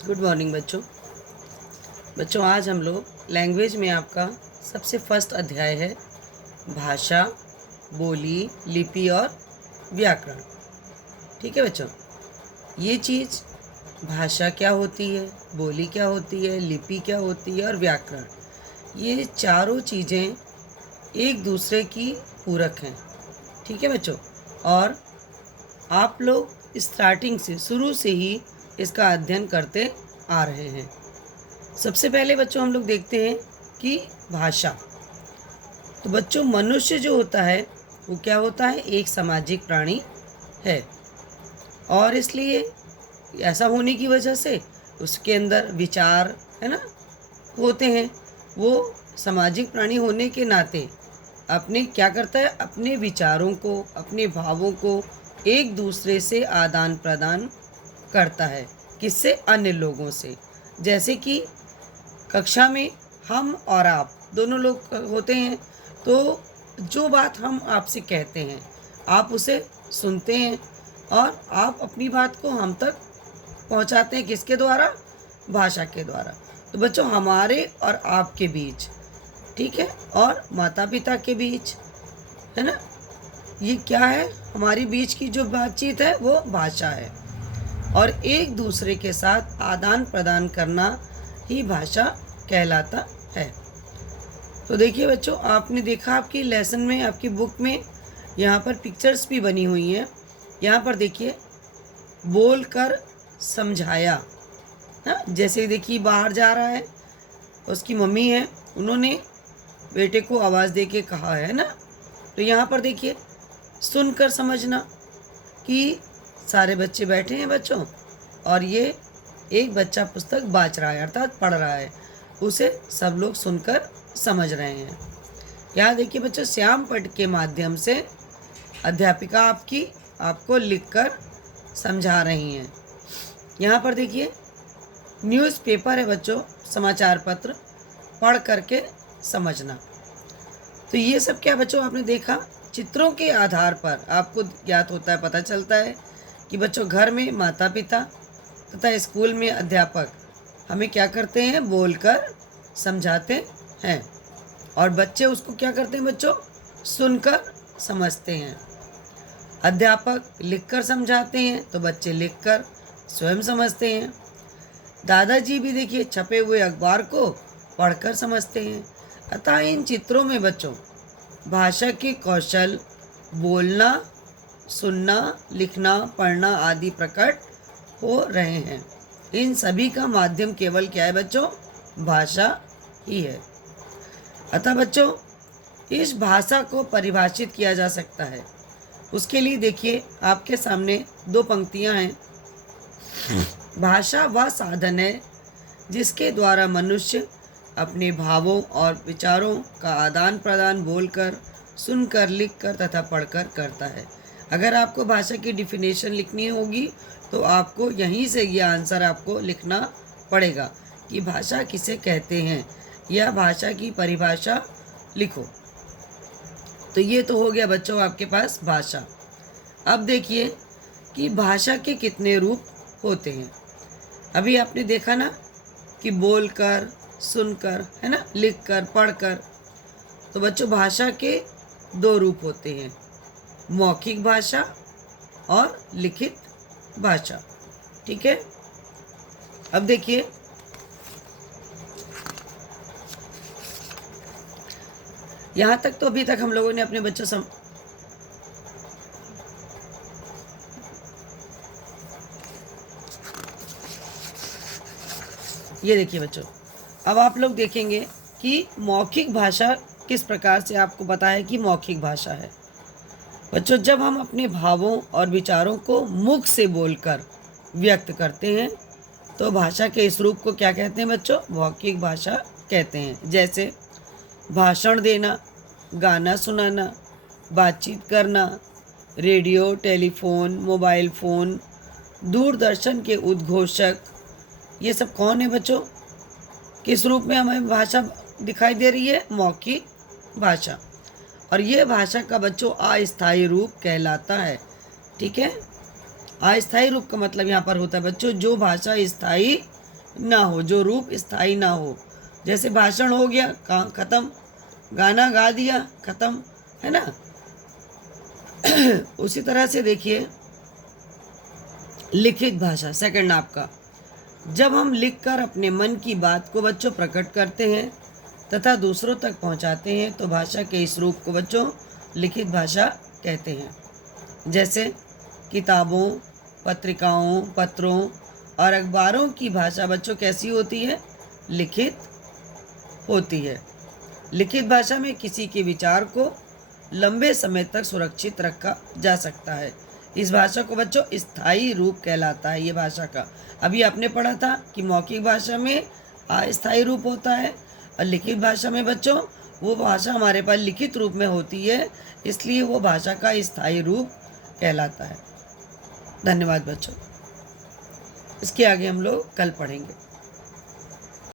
Good morning बच्चों। आज हम लोग लैंग्वेज में आपका सबसे फर्स्ट अध्याय है भाषा, बोली, लिपि और व्याकरण। ठीक है बच्चों, ये चीज़ भाषा क्या होती है, बोली क्या होती है, लिपि क्या होती है और व्याकरण, ये चारों चीज़ें एक दूसरे की पूरक हैं। ठीक है बच्चों, और आप लोग स्टार्टिंग से शुरू से ही इसका अध्ययन करते आ रहे हैं। सबसे पहले बच्चों हम लोग देखते हैं कि भाषा। तो बच्चों मनुष्य जो होता है वो क्या होता है, एक सामाजिक प्राणी है, और इसलिए ऐसा होने की वजह से उसके अंदर विचार है ना होते हैं। वो सामाजिक प्राणी होने के नाते अपने क्या करता है, अपने विचारों को, अपने भावों को एक दूसरे से आदान प्रदान करता है। किससे? अन्य लोगों से। जैसे कि कक्षा में हम और आप दोनों लोग होते हैं, तो जो बात हम आपसे कहते हैं आप उसे सुनते हैं और आप अपनी बात को हम तक पहुंचाते हैं। किसके द्वारा? भाषा के द्वारा। तो बच्चों हमारे और आपके बीच, ठीक है, और माता पिता के बीच, है ना, ये क्या है, हमारी बीच की जो बातचीत है वो भाषा है। और एक दूसरे के साथ आदान प्रदान करना ही भाषा कहलाता है। तो देखिए बच्चों, आपने देखा आपकी लेसन में, आपकी बुक में यहाँ पर पिक्चर्स भी बनी हुई हैं। यहाँ पर देखिए, बोल कर समझाया, हाँ, जैसे देखिए बाहर जा रहा है, उसकी मम्मी है, उन्होंने बेटे को आवाज़ दे के कहा है ना। तो यहाँ पर देखिए सुनकर समझना, कि सारे बच्चे बैठे हैं बच्चों, और ये एक बच्चा पुस्तक बाँच रहा है, अर्थात पढ़ रहा है, उसे सब लोग सुनकर समझ रहे हैं। यहाँ देखिए बच्चों, श्याम पट के माध्यम से अध्यापिका आपको लिखकर समझा रही हैं। यहाँ पर देखिए न्यूज़पेपर है बच्चों, समाचार पत्र, पढ़ करके समझना। तो ये सब क्या बच्चों आपने देखा, चित्रों के आधार पर आपको ज्ञात होता है, पता चलता है कि बच्चों घर में माता पिता तथा स्कूल में अध्यापक हमें क्या करते हैं, बोलकर समझाते हैं, और बच्चे उसको क्या करते हैं बच्चों, सुनकर समझते हैं। अध्यापक लिखकर समझाते हैं तो बच्चे लिखकर स्वयं समझते हैं। दादाजी भी देखिए छपे हुए अखबार को पढ़कर समझते हैं। अतः इन चित्रों में बच्चों भाषा के कौशल, बोलना, सुनना, लिखना, पढ़ना आदि प्रकट हो रहे हैं। इन सभी का माध्यम केवल क्या है बच्चों, भाषा ही है। अतः बच्चों इस भाषा को परिभाषित किया जा सकता है। उसके लिए देखिए आपके सामने दो पंक्तियां हैं। भाषा वह साधन है जिसके द्वारा मनुष्य अपने भावों और विचारों का आदान प्रदान बोलकर, सुनकर, लिखकर तथा पढ़कर करता है। अगर आपको भाषा की डिफिनेशन लिखनी होगी तो आपको यहीं से ये आंसर आपको लिखना पड़ेगा कि भाषा किसे कहते हैं, या भाषा की परिभाषा लिखो। तो ये तो हो गया बच्चों आपके पास भाषा। अब देखिए कि भाषा के कितने रूप होते हैं। अभी आपने देखा ना कि बोलकर, सुनकर, है ना, लिखकर, पढ़कर। तो बच्चों भाषा के दो रूप होते हैं, मौखिक भाषा और लिखित भाषा। ठीक है, अब देखिए यहाँ तक तो अभी तक हम लोगों ने अपने बच्चों ये देखिए बच्चों, अब आप लोग देखेंगे कि मौखिक भाषा किस प्रकार से, आपको पता है कि मौखिक भाषा है बच्चों जब हम अपने भावों और विचारों को मुख से बोलकर व्यक्त करते हैं, तो भाषा के इस रूप को क्या कहते हैं बच्चों, मौखिक भाषा कहते हैं। जैसे भाषण देना, गाना सुनाना, बातचीत करना, radio, telephone, mobile phone, Doordarshan के उद्घोषक, ये सब कौन है बच्चों, किस रूप में हमें भाषा दिखाई दे रही है, मौखिक भाषा। और ये भाषा का बच्चों अस्थायी रूप कहलाता है। ठीक है, अस्थायी रूप का मतलब यहाँ पर होता है बच्चों जो भाषा स्थायी ना हो, जो रूप स्थायी ना हो। जैसे भाषण हो गया, खत्म, गाना गा दिया, खत्म, है ना। उसी तरह से देखिए लिखित भाषा, सेकंड आपका, जब हम लिखकर अपने मन की बात को बच्चों प्रकट करते हैं तथा दूसरों तक पहुंचाते हैं तो भाषा के इस रूप को बच्चों लिखित भाषा कहते हैं। जैसे किताबों, पत्रिकाओं, पत्रों और अखबारों की भाषा बच्चों कैसी होती है? लिखित होती है। लिखित भाषा में किसी के विचार को लंबे समय तक सुरक्षित रखा जा सकता है। इस भाषा को बच्चों स्थायी रूप कहलाता है। ये भाषा का अभी आपने पढ़ा था कि मौखिक भाषा में अस्थायी रूप होता है और लिखित भाषा में बच्चों वो भाषा हमारे पास लिखित रूप में होती है, इसलिए वो भाषा का स्थायी रूप कहलाता है। धन्यवाद बच्चों। इसके आगे हम लोग कल पढ़ेंगे।